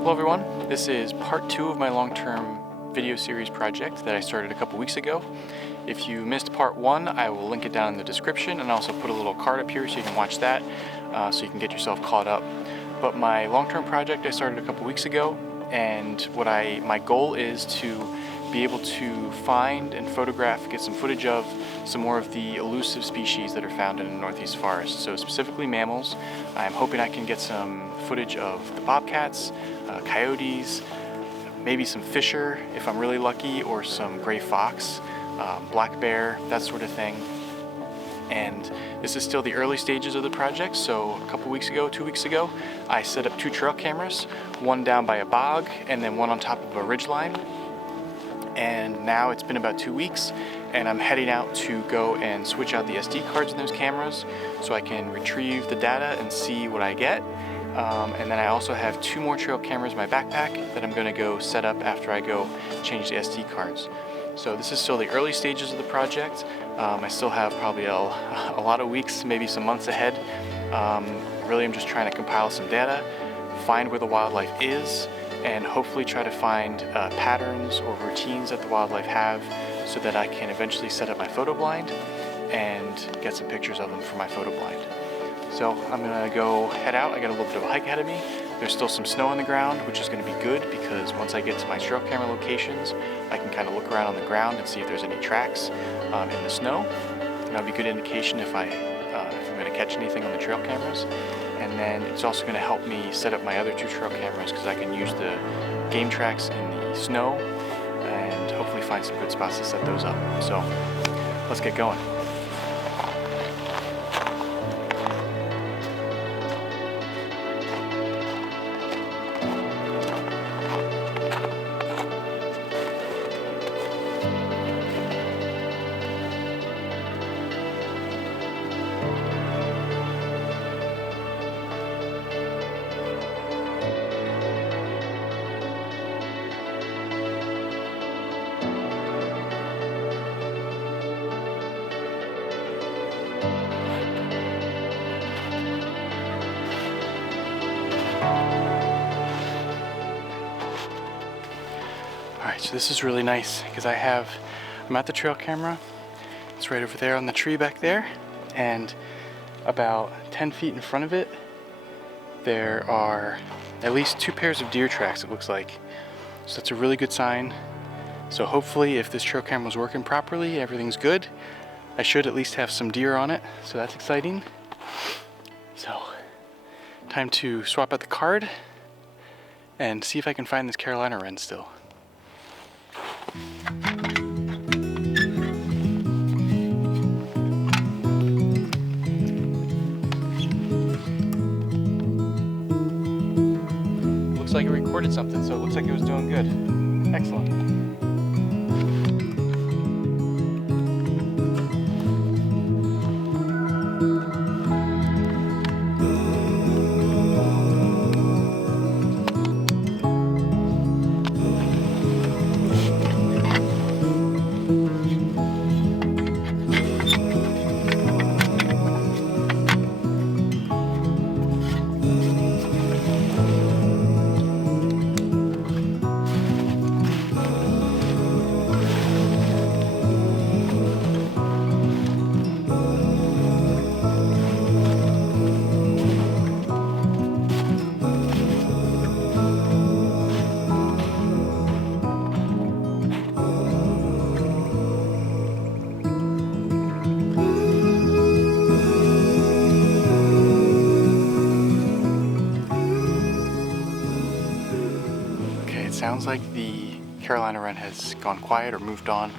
Hello everyone, this is part 2 of my long-term video series project that I started a couple weeks ago. If you missed part 1, I will link it down in the description and also put a little card up here so you can watch that, so you can get yourself caught up. But my long-term project I started a couple weeks ago, and my goal is to be able to find and photograph, get some footage of some more of the elusive species that are found in the Northeast forest. So specifically mammals. I'm hoping I can get some footage of the bobcats, coyotes, maybe some fisher if I'm really lucky, or some gray fox, black bear, that sort of thing. And this is still the early stages of the project, so a couple weeks ago, 2 weeks ago, I set up 2 trail cameras, one down by a bog and then one on top of a ridgeline. And now it's been about 2 weeks and I'm heading out to go and switch out the SD cards in those cameras so I can retrieve the data and see what I get. And then I also have 2 more trail cameras in my backpack that I'm going to go set up after I go change the SD cards. So this is still the early stages of the project. I still have probably a lot of weeks, maybe some months ahead. Really I'm just trying to compile some data, find where the wildlife is, and hopefully try to find patterns or routines that the wildlife have so that I can eventually set up my photo blind and get some pictures of them for my photo blind. So I'm gonna go head out. I got a little bit of a hike ahead of me. There's still some snow on the ground, which is gonna be good because once I get to my trail camera locations, I can kind of look around on the ground and see if there's any tracks in the snow. And that'll be a good indication if I'm gonna catch anything on the trail cameras. And then it's also going to help me set up my other 2 trail cameras because I can use the game tracks in the snow and hopefully find some good spots to set those up. So let's get going. Alright, so this is really nice because I'm at the trail camera. It's right over there on the tree back there, and about 10 feet in front of it there are at least 2 pairs of deer tracks, it looks like. So that's a really good sign. So hopefully if this trail camera was working properly, everything's good. I should at least have some deer on it, so that's exciting. So time to swap out the card and see if I can find this Carolina wren still. Looks like it recorded something, so it looks like it was doing good. Excellent. Sounds like the Carolina wren has gone quiet or moved on,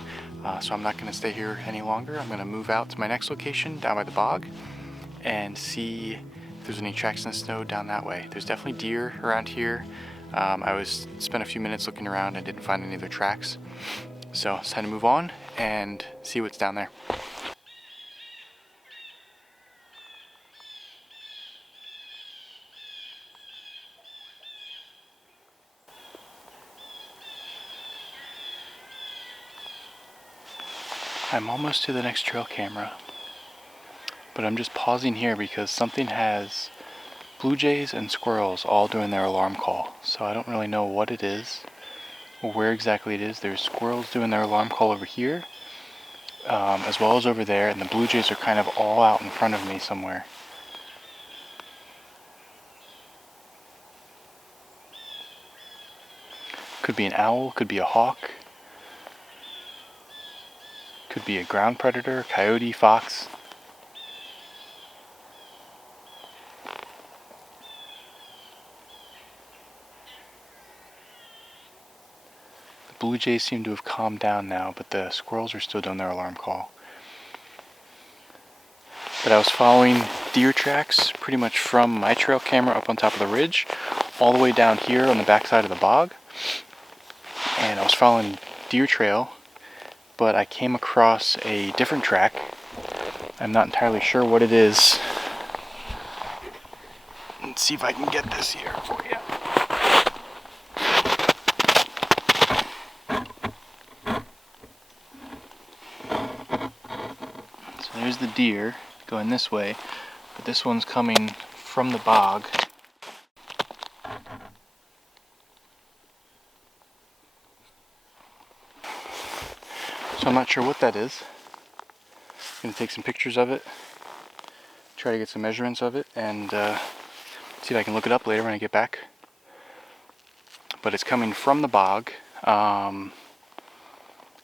so I'm not going to stay here any longer. I'm going to move out to my next location down by the bog and see if there's any tracks in the snow down that way. There's definitely deer around here. I spent a few minutes looking around and didn't find any of their tracks, so it's time to move on and see what's down there. I'm almost to the next trail camera, but I'm just pausing here because something has blue jays and squirrels all doing their alarm call. So I don't really know what it is or where exactly it is. There's squirrels doing their alarm call over here, as well as over there, and the blue jays are kind of all out in front of me somewhere. Could be an owl, could be a hawk, could be a ground predator, coyote, fox. The blue jays seem to have calmed down now, but the squirrels are still doing their alarm call. But I was following deer tracks pretty much from my trail camera up on top of the ridge, all the way down here on the backside of the bog. And I was following deer trail, but I came across a different track. I'm not entirely sure what it is. Let's see if I can get this here for you. So there's the deer going this way, but this one's coming from the bog. So I'm not sure what that is. I'm going to take some pictures of it, try to get some measurements of it, and see if I can look it up later when I get back. But it's coming from the bog,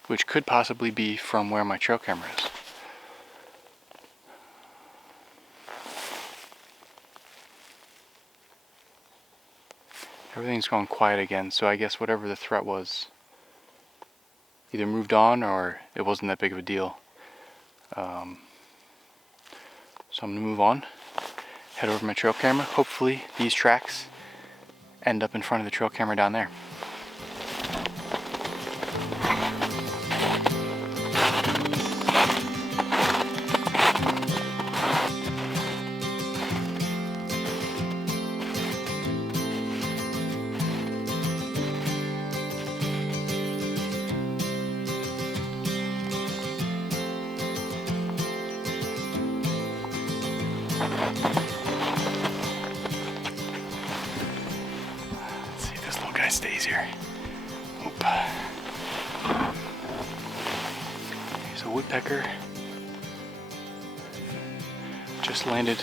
which could possibly be from where my trail camera is. Everything's gone quiet again, so I guess whatever the threat was either moved on or it wasn't that big of a deal. So I'm going to move on, head over to my trail camera. Hopefully these tracks end up in front of the trail camera down there. Let's see if this little guy stays here. Oop. Here's a woodpecker. Just landed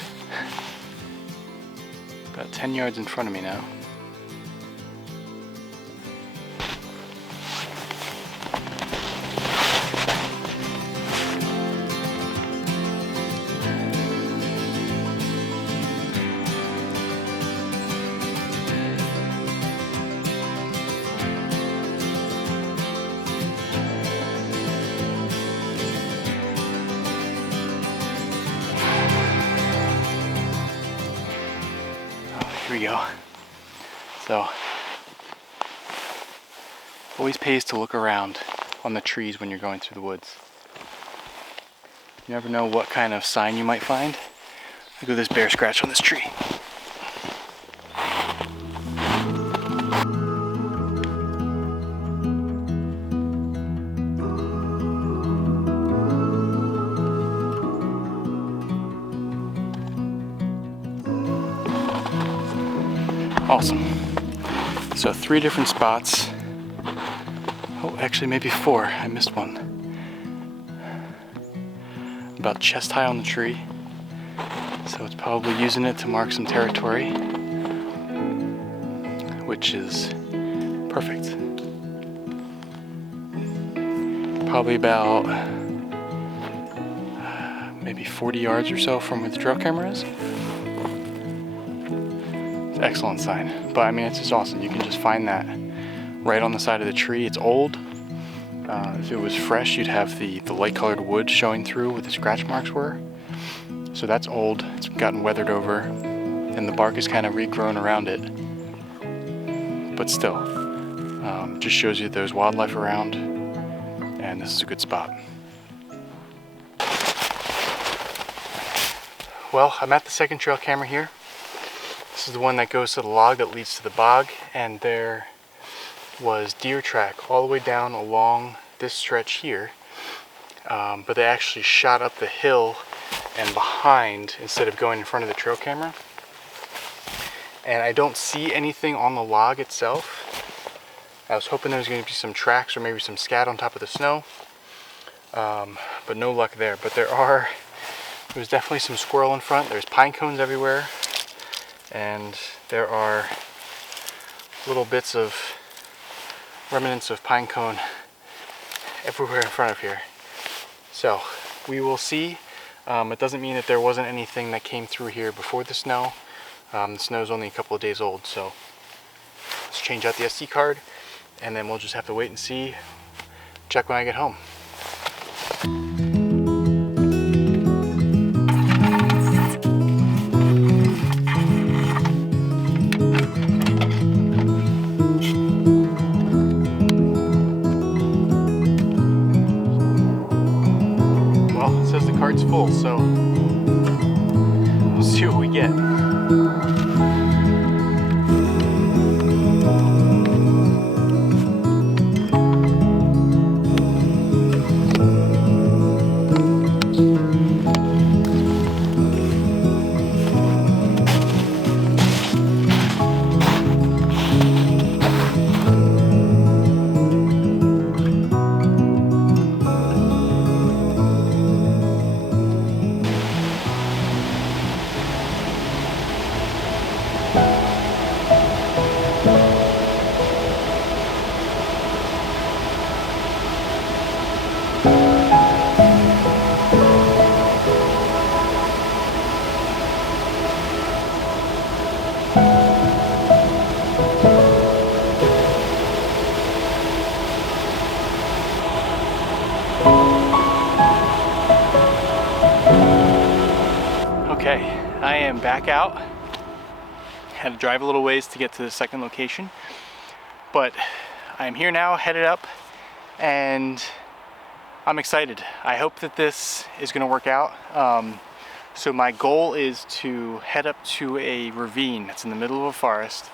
about 10 yards in front of me now. Here we go. So, always pays to look around on the trees when you're going through the woods. You never know what kind of sign you might find. Look at this bear scratch on this tree. Awesome. So 3 different spots. Oh, actually maybe 4. I missed one. About chest high on the tree. So it's probably using it to mark some territory, which is perfect. Probably about maybe 40 yards or so from where the trail camera is. Excellent sign. But I mean, it's just awesome. You can just find that right on the side of the tree. It's old. If it was fresh, you'd have the light colored wood showing through where the scratch marks were. So that's old. It's gotten weathered over, and the bark is kind of regrown around it. But still, just shows you there's wildlife around, and this is a good spot. Well, I'm at the second trail camera here. This is the one that goes to the log that leads to the bog, and there was deer track all the way down along this stretch here, but they actually shot up the hill and behind instead of going in front of the trail camera. and I don't see anything on the log itself. I was hoping there was going to be some tracks or maybe some scat on top of the snow, but no luck there. But there's definitely some squirrel in front. There's pine cones everywhere, and there are little bits of remnants of pine cone everywhere in front of here. So we will see. It doesn't mean that there wasn't anything that came through here before the snow. The snow is only a couple of days old, so let's change out the SD card, and then we'll just have to wait and see. Check when I get home. Well, it says the card's full, so we'll see what we get. Okay, I am back out. Had to drive a little ways to get to the second location, but I'm here now, headed up, and I'm excited. I hope that this is going to work out. So my goal is to head up to a ravine that's in the middle of a forest.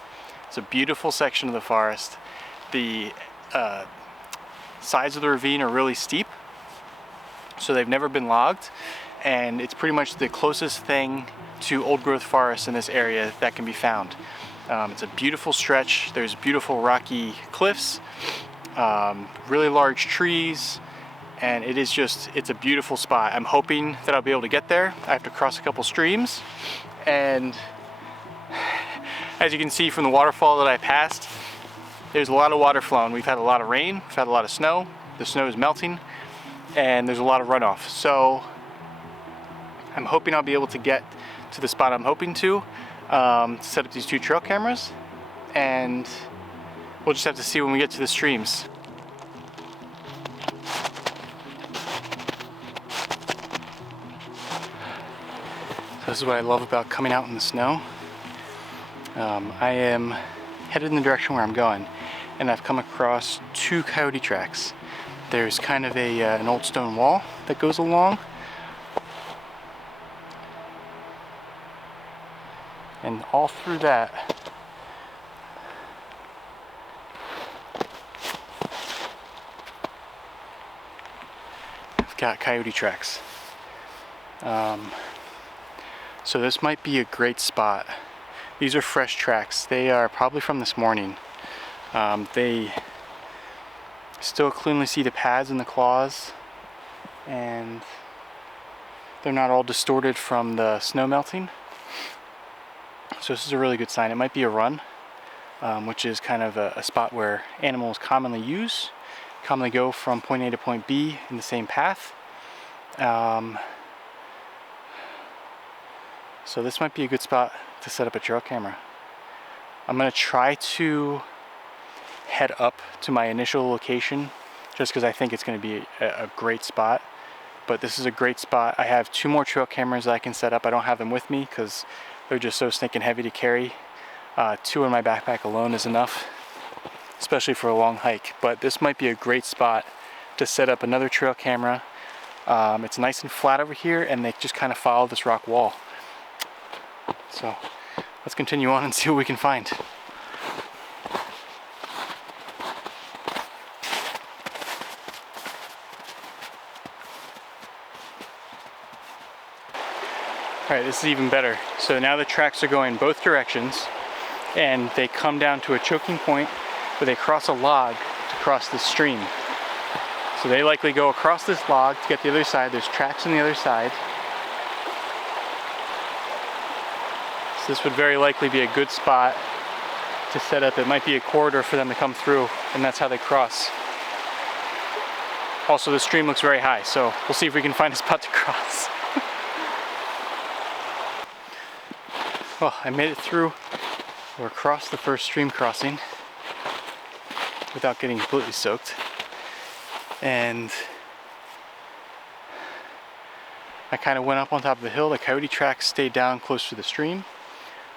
It's a beautiful section of the forest. The sides of the ravine are really steep, so they've never been logged, and it's pretty much the closest thing to old growth forest in this area that can be found. It's a beautiful stretch. There's beautiful rocky cliffs, really large trees, and it's a beautiful spot. I'm hoping that I'll be able to get there. I have to cross a couple streams, and as you can see from the waterfall that I passed, there's a lot of water flowing. We've had a lot of rain, we've had a lot of snow. The snow is melting, and there's a lot of runoff. So I'm hoping I'll be able to get to the spot I'm hoping to set up these two trail cameras, and we'll just have to see when we get to the streams. So this is what I love about coming out in the snow. I am headed in the direction where I'm going, and I've come across two coyote tracks. There's kind of an old stone wall that goes along, and all through that I've got coyote tracks. So this might be a great spot. These are fresh tracks. They are probably from this morning. They still cleanly see the pads and the claws, and they're not all distorted from the snow melting. So this is a really good sign. It might be a run, which is kind of a spot where animals commonly go from point A to point B in the same path. So this might be a good spot to set up a trail camera. I'm going to try to head up to my initial location just because I think it's going to be a great spot. But this is a great spot. I have two more trail cameras that I can set up. I don't have them with me because they're just so stinking heavy to carry. Two in my backpack alone is enough, especially for a long hike. But this might be a great spot to set up another trail camera. It's nice and flat over here, and they just kind of follow this rock wall. So let's continue on and see what we can find. Alright, this is even better. So now the tracks are going both directions. and they come down to a choking point where they cross a log to cross the stream. So they likely go across this log to get to the other side. There's tracks on the other side. So this would very likely be a good spot to set up. It might be a corridor for them to come through, and that's how they cross. Also, the stream looks very high, so we'll see if we can find a spot to cross. Well, I made it through or across the first stream crossing without getting completely soaked. And I kind of went up on top of the hill. The coyote tracks stayed down close to the stream.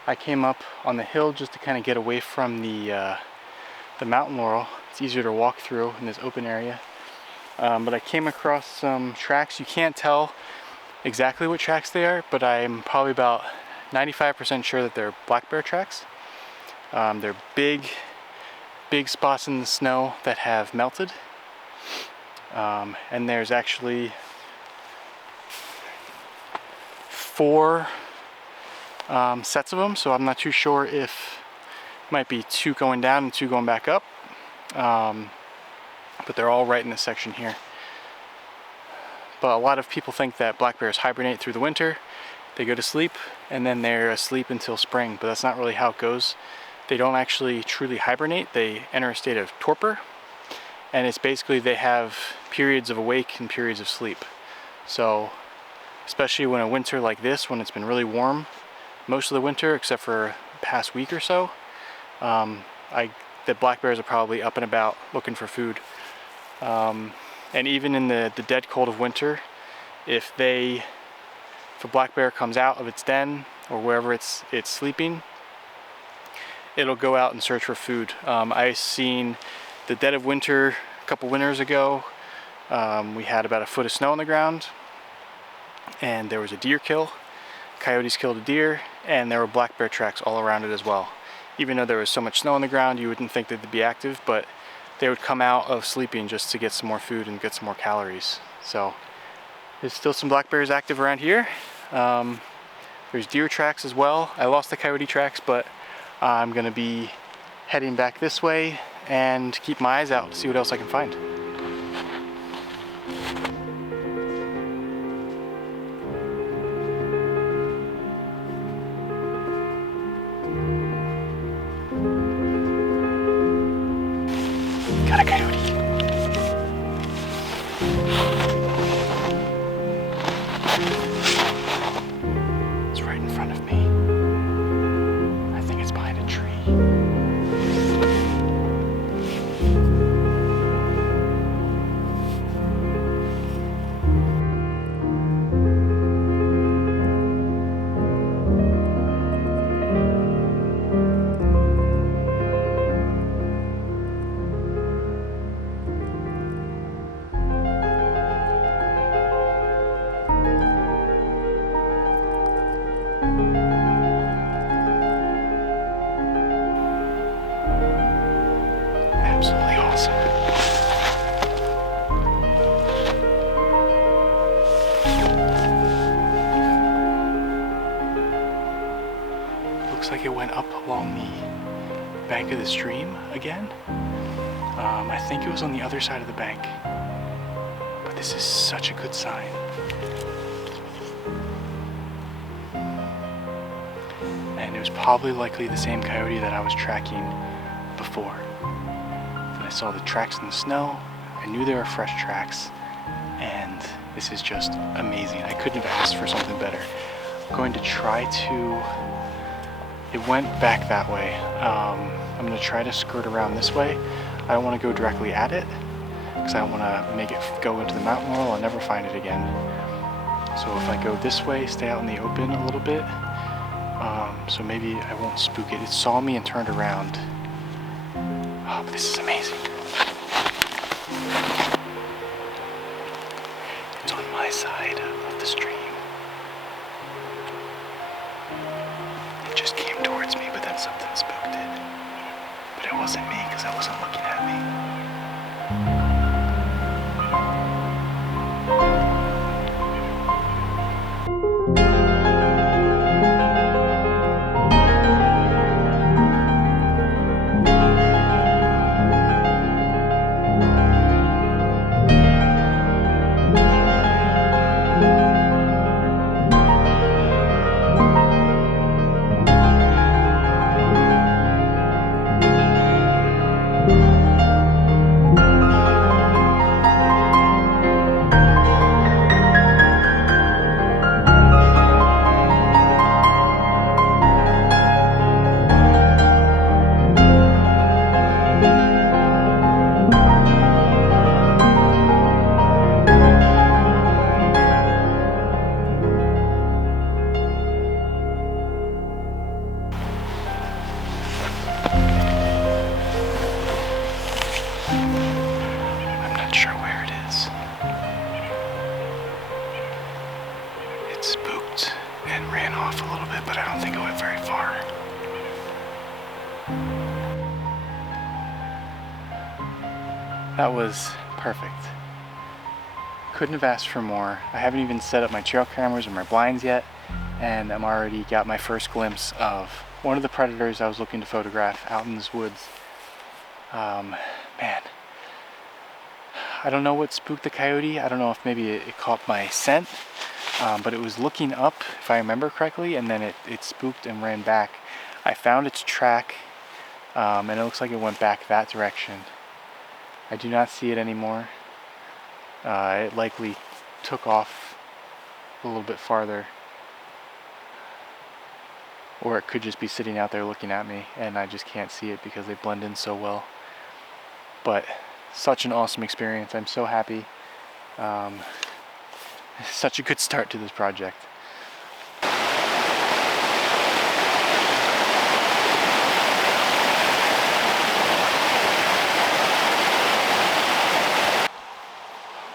I came up on the hill just to kind of get away from the mountain laurel. It's easier to walk through in this open area. But I came across some tracks. You can't tell exactly what tracks they are, but I'm probably about 95% sure that they're black bear tracks. They're big spots in the snow that have melted. And there's actually 4 sets of them, so I'm not too sure if it might be 2 going down and 2 going back up. But they're all right in this section here. But a lot of people think that black bears hibernate through the winter. They go to sleep and then they're asleep until spring, but that's not really how it goes. They don't actually truly hibernate. They enter a state of torpor, and it's basically they have periods of awake and periods of sleep. So especially when a winter like this, when it's been really warm most of the winter except for the past week or so, the black bears are probably up and about looking for food. And even in the dead cold of winter, if a black bear comes out of its den or wherever it's sleeping, it'll go out and search for food. I've seen the dead of winter a couple winters ago. We had about a foot of snow on the ground, and there was a deer kill. Coyotes killed a deer, and there were black bear tracks all around it as well. Even though there was so much snow on the ground, you wouldn't think that they'd be active, but they would come out of sleeping just to get some more food and get some more calories. So there's still some black bears active around here. There's deer tracks as well. I lost the coyote tracks, but I'm gonna be heading back this way and keep my eyes out to see what else I can find. Got a coyote. It's right in front of me. I think it's behind a tree. Absolutely awesome. Looks like it went up along the bank of the stream again. I think it was on the other side of the bank, but this is such a good sign. And it was probably likely the same coyote that I was tracking before. I saw the tracks in the snow. I knew they were fresh tracks, and this is just amazing. I couldn't have asked for something better. I'm going to try to... It went back that way. I'm going to try to skirt around this way. I don't want to go directly at it because I don't want to make it go into the mountain laurel. I'll never find it again. So if I go this way, stay out in the open a little bit, so maybe I won't spook it. It saw me and turned around. Oh, but this is amazing. It's on my side of the stream. It just came towards me, but then something spooked it. But it wasn't me because I wasn't looking at me. That was perfect. Couldn't have asked for more. I haven't even set up my trail cameras or my blinds yet, and I'm already got my first glimpse of one of the predators I was looking to photograph out in this woods. Man, I don't know what spooked the coyote. I don't know if maybe it caught my scent, but it was looking up, if I remember correctly, and then it spooked and ran back. I found its track, and it looks like it went back that direction. I do not see it anymore. It likely took off a little bit farther, or it could just be sitting out there looking at me and I just can't see it because they blend in so well. But such an awesome experience. I'm so happy. Such a good start to this project.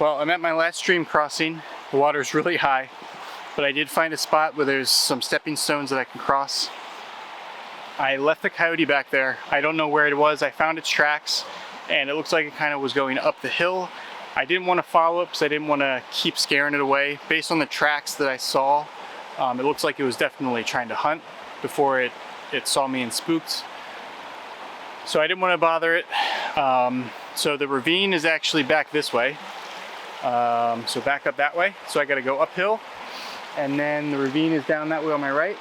Well, I'm at my last stream crossing. The water's really high, but I did find a spot where there's some stepping stones that I can cross. I left the coyote back there. I don't know where it was. I found its tracks, and it looks like it kind of was going up the hill. I didn't want to follow it because I didn't want to keep scaring it away. Based on the tracks that I saw, it looks like it was definitely trying to hunt before it saw me and spooked. So I didn't want to bother it. So the ravine is actually back this way. So back up that way. So I got to go uphill, and then the ravine is down that way on my right.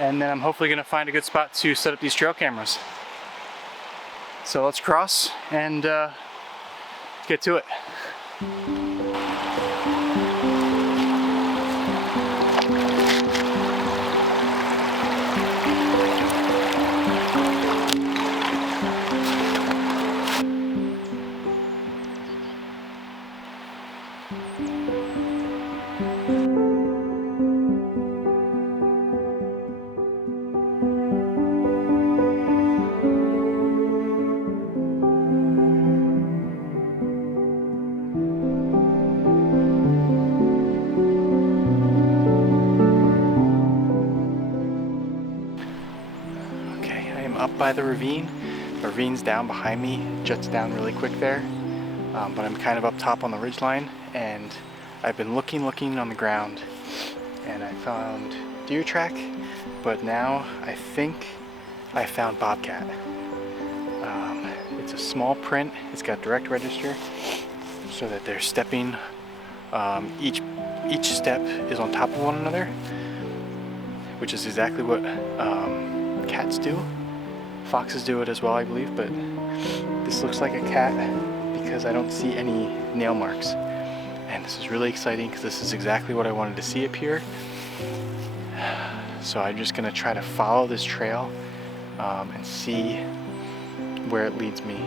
And then I'm hopefully going to find a good spot to set up these trail cameras. So let's cross and get to it. Up by the ravine. The ravine's down behind me, juts down really quick there, but I'm kind of up top on the ridgeline, and I've been looking on the ground, and I found deer track, but now I think I found bobcat. It's a small print. It's got direct register, so that they're stepping. Each step is on top of one another, which is exactly what cats do. Foxes do it as well, I believe, but this looks like a cat because I don't see any nail marks. And this is really exciting because this is exactly what I wanted to see up here. So I'm just going to try to follow this trail and see where it leads me.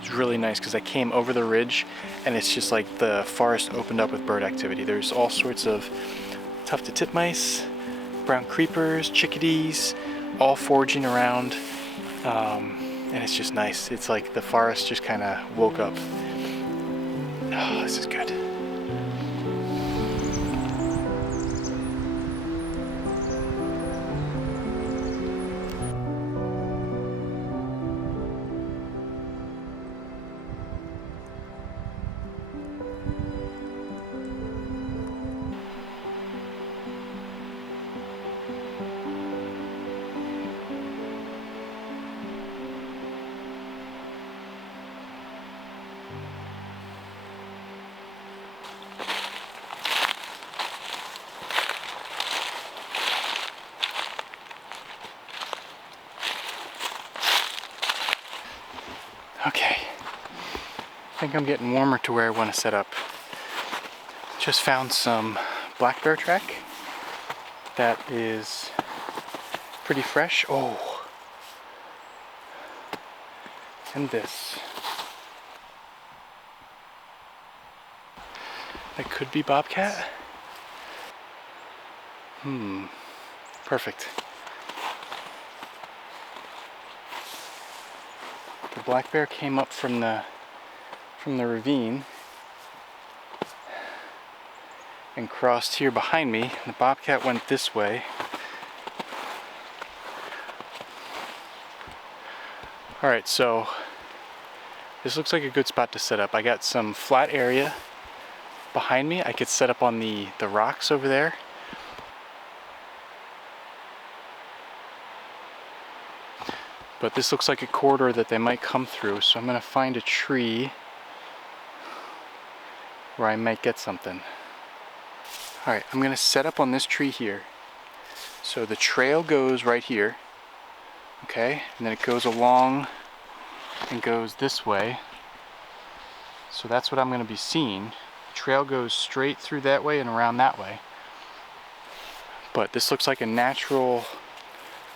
It's really nice because I came over the ridge and it's just like the forest opened up with bird activity. There's all sorts of tufted titmice, brown creepers, chickadees, all foraging around, and it's just nice. It's like the forest just kind of woke up. Oh, this is good. Okay, I think I'm getting warmer to where I want to set up. Just found some black bear track that is pretty fresh. Oh, and this. That could be bobcat. Perfect. The black bear came up from the ravine and crossed here behind me. The bobcat went this way. Alright, so this looks like a good spot to set up. I got some flat area behind me. I could set up on the rocks over there. But this looks like a corridor that they might come through, so I'm going to find a tree where I might get something. Alright, I'm going to set up on this tree here. So the trail goes right here, okay, and then it goes along and goes this way. So that's what I'm going to be seeing. The trail goes straight through that way and around that way. But this looks like a natural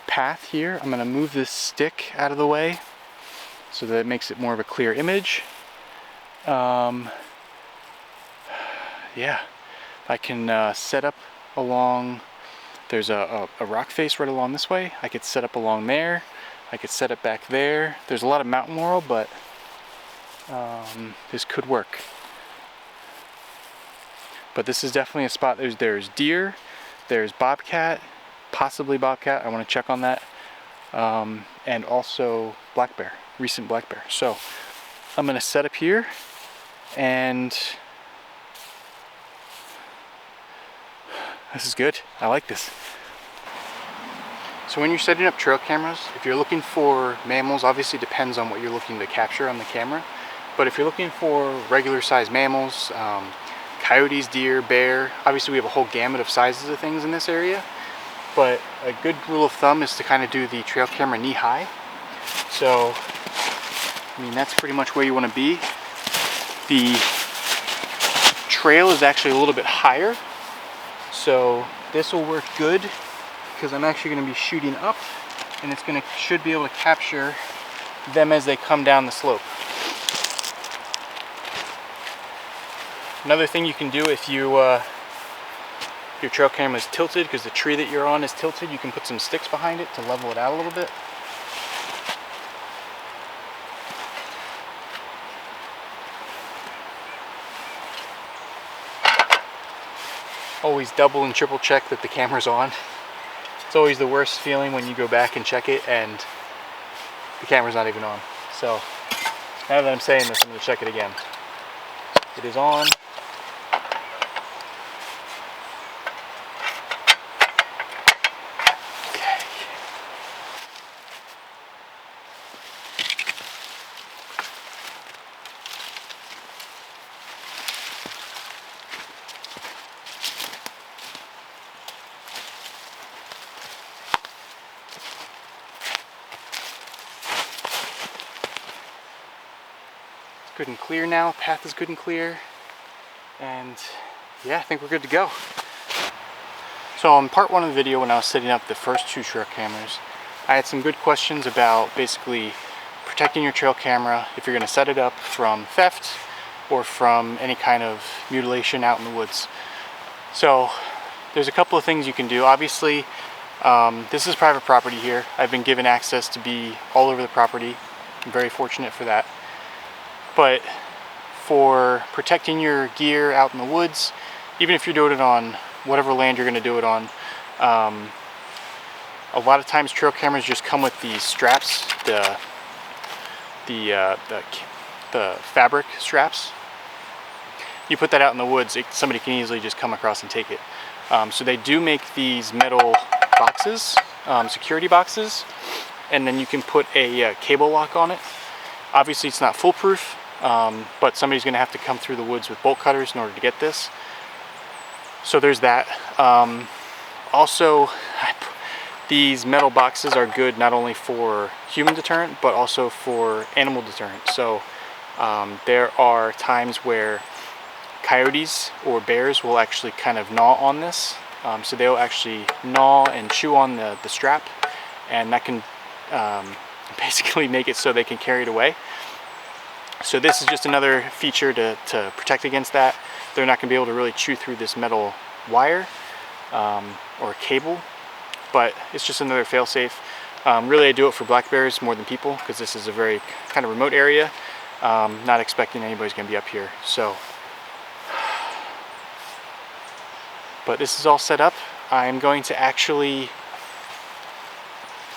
path here. I'm going to move this stick out of the way so that it makes it more of a clear image. Yeah, I can set up along, there's a rock face right along this way. I could set up along there. I could set it back there. There's a lot of mountain laurel, but this could work. But this is definitely a spot. There's deer, there's bobcat, possibly bobcat, I want to check on that, and also black bear, recent black bear. So I'm going to set up here, and this is good. I like this. So when you're setting up trail cameras, if you're looking for mammals, obviously depends on what you're looking to capture on the camera, but if you're looking for regular sized mammals, coyotes, deer, bear, obviously we have a whole gamut of sizes of things in this area. But a good rule of thumb is to kind of do the trail camera knee high. So, I mean, that's pretty much where you want to be. The trail is actually a little bit higher. So this will work good because I'm actually going to be shooting up, and it's should be able to capture them as they come down the slope. Another thing you can do if your trail camera is tilted, because the tree that you're on is tilted, you can put some sticks behind it to level it out a little bit. Always double and triple check that the camera's on. It's always the worst feeling when you go back and check it and the camera's not even on. So now that I'm saying this, I'm going to check it again. It is on. Good and clear now, path is good and clear, and yeah, I think we're good to go. So in part one of the video, when I was setting up the first two trail cameras, I had some good questions about basically protecting your trail camera if you're going to set it up from theft or from any kind of mutilation out in the woods. So there's a couple of things you can do. Obviously, this is private property here. I've been given access to be all over the property. I'm very fortunate for that. But for protecting your gear out in the woods, even if you're doing it on whatever land you're going to do it on, a lot of times trail cameras just come with these straps, the fabric straps. You put that out in the woods, somebody can easily just come across and take it. So they do make these metal boxes, security boxes, and then you can put a cable lock on it. Obviously it's not foolproof. But somebody's going to have to come through the woods with bolt cutters in order to get this. So there's that. Also, these metal boxes are good not only for human deterrent, but also for animal deterrent. So there are times where coyotes or bears will actually kind of gnaw on this. So they'll actually gnaw and chew on the strap, and that can basically make it so they can carry it away. So this is just another feature to protect against that. They're not going to be able to really chew through this metal wire or cable, but it's just another fail-safe. Really I do it for black bears more than people, because this is a very kind of remote area. Not expecting anybody's going to be up here. So, but this is all set up. I'm going to actually,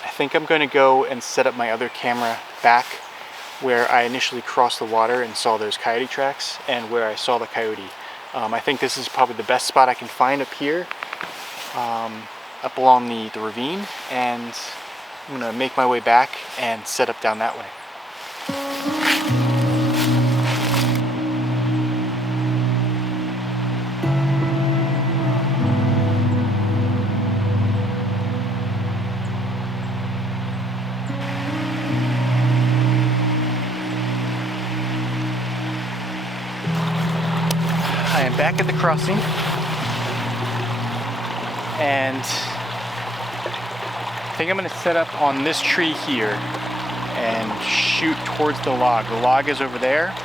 I think I'm going to go and set up my other camera back where I initially crossed the water and saw those coyote tracks and where I saw the coyote. I think this is probably the best spot I can find up here, up along the ravine, and I'm going to make my way back and set up down that way. I am back at the crossing, and I think I'm going to set up on this tree here and shoot towards the log. The log is over there.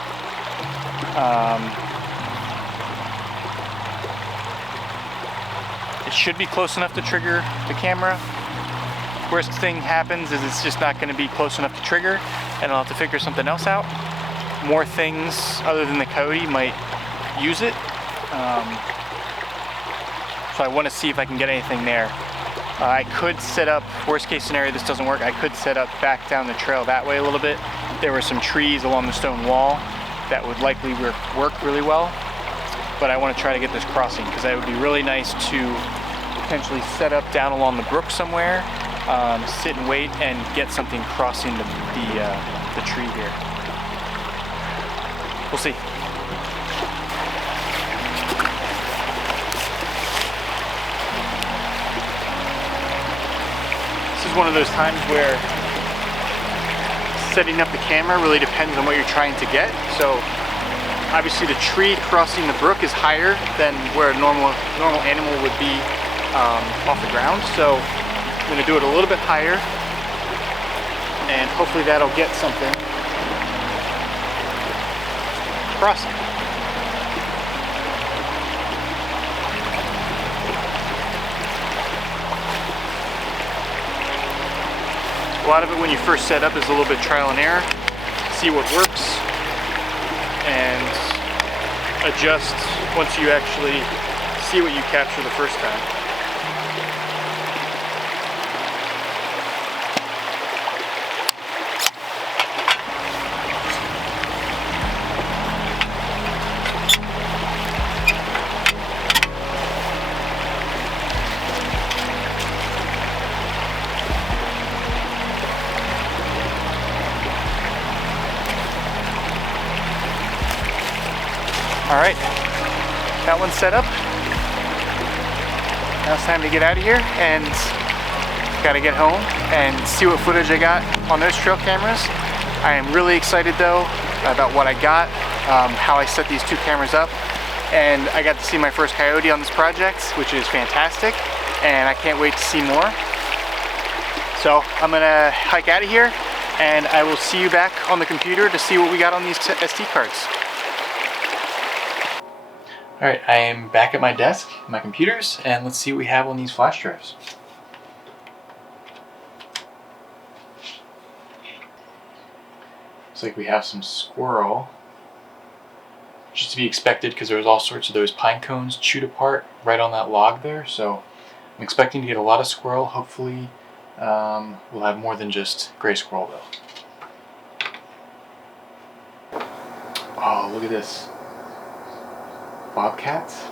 It should be close enough to trigger the camera. Worst thing happens is it's just not going to be close enough to trigger, and I'll have to figure something else out. More things other than the coyote might use it, so I want to see if I can get anything there. I could set up, worst case scenario this doesn't work, I could set up back down the trail that way a little bit. There were some trees along the stone wall that would likely work really well, but I want to try to get this crossing because that would be really nice to potentially set up down along the brook somewhere, sit and wait and get something crossing the tree here. We'll see. One of those times where setting up the camera really depends on what you're trying to get. So obviously the tree crossing the brook is higher than where a normal animal would be off the ground. So I'm going to do it a little bit higher, and hopefully that'll get something crossing. A lot of it when you first set up is a little bit trial and error, see what works, and adjust once you actually see what you capture the first time. Alright, that one's set up. Now it's time to get out of here, and gotta get home and see what footage I got on those trail cameras. I am really excited though about what I got, how I set these two cameras up, and I got to see my first coyote on this project, which is fantastic, and I can't wait to see more. So I'm gonna hike out of here, and I will see you back on the computer to see what we got on these SD cards. Alright, I am back at my desk, my computers, and let's see what we have on these flash drives. Looks like we have some squirrel, which is to be expected because there was all sorts of those pine cones chewed apart right on that log there, so I'm expecting to get a lot of squirrel. Hopefully we'll have more than just gray squirrel though. Oh, look at this. Bobcats?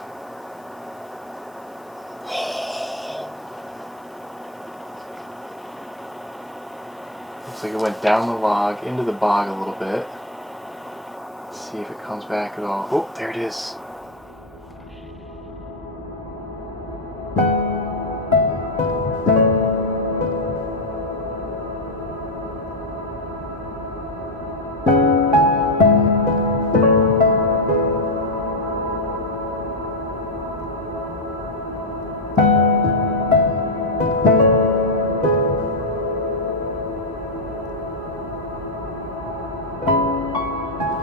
Looks like it went down the log into the bog a little bit. Let's see if it comes back at all. Oh, there it is.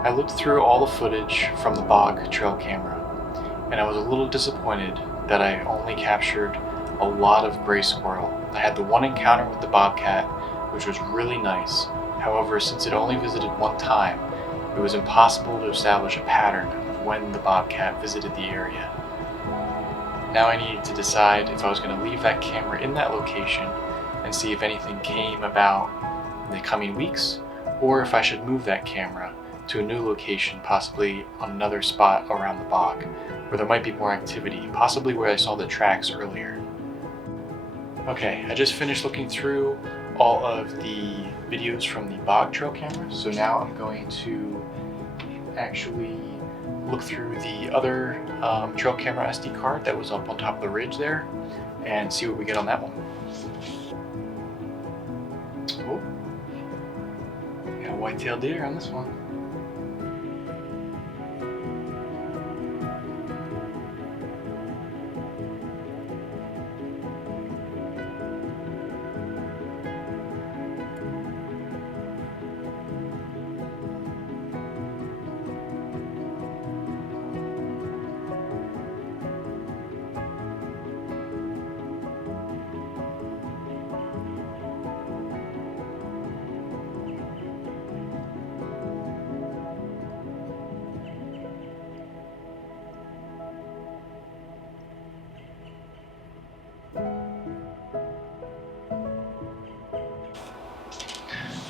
I looked through all the footage from the bog trail camera, and I was a little disappointed that I only captured a lot of gray squirrel. I had the one encounter with the bobcat, which was really nice. However, since it only visited one time, it was impossible to establish a pattern of when the bobcat visited the area. Now I needed to decide if I was going to leave that camera in that location and see if anything came about in the coming weeks, or if I should move that camera to a new location, possibly on another spot around the bog, where there might be more activity, possibly where I saw the tracks earlier. Okay, I just finished looking through all of the videos from the bog trail camera, so now I'm going to actually look through the other trail camera SD card that was up on top of the ridge there and see what we get on that one. Oh, got a white-tailed deer on this one.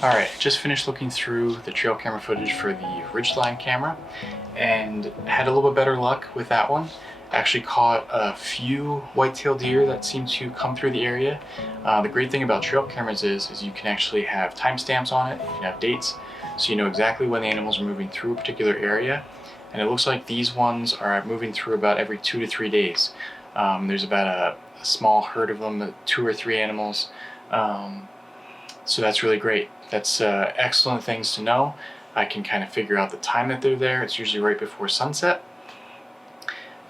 Alright, just finished looking through the trail camera footage for the Ridgeline camera and had a little bit better luck with that one. Actually caught a few white-tailed deer that seemed to come through the area. The great thing about trail cameras is you can actually have timestamps on it, you can have dates, so you know exactly when the animals are moving through a particular area. And it looks like these ones are moving through about every 2 to 3 days. There's about a small herd of them, 2 or 3 animals. So that's really great. That's excellent things to know. I can kind of figure out the time that they're there. It's usually right before sunset.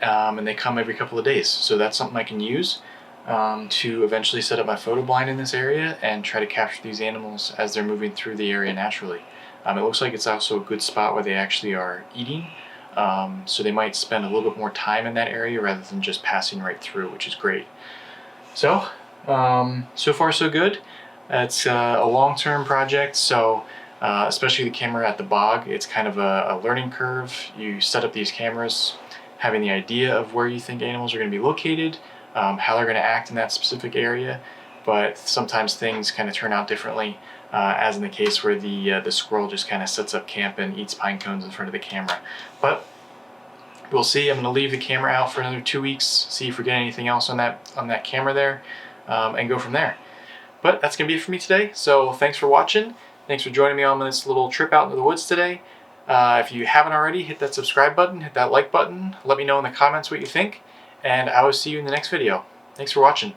And they come every couple of days. So that's something I can use to eventually set up my photo blind in this area and try to capture these animals as they're moving through the area naturally. It looks like it's also a good spot where they actually are eating. So they might spend a little bit more time in that area rather than just passing right through, which is great. So, so far so good. It's a long-term project, so especially the camera at the bog, it's kind of a learning curve. You set up these cameras having the idea of where you think animals are going to be located, how they're going to act in that specific area, but sometimes things kind of turn out differently, as in the case where the squirrel just kind of sets up camp and eats pine cones in front of the camera. But we'll see. I'm going to leave the camera out for another 2 weeks, see if we get anything else on that camera there, and go from there. But that's going to be it for me today, so thanks for watching. Thanks for joining me on this little trip out into the woods today. If you haven't already, hit that subscribe button, hit that like button, let me know in the comments what you think, and I will see you in the next video. Thanks for watching.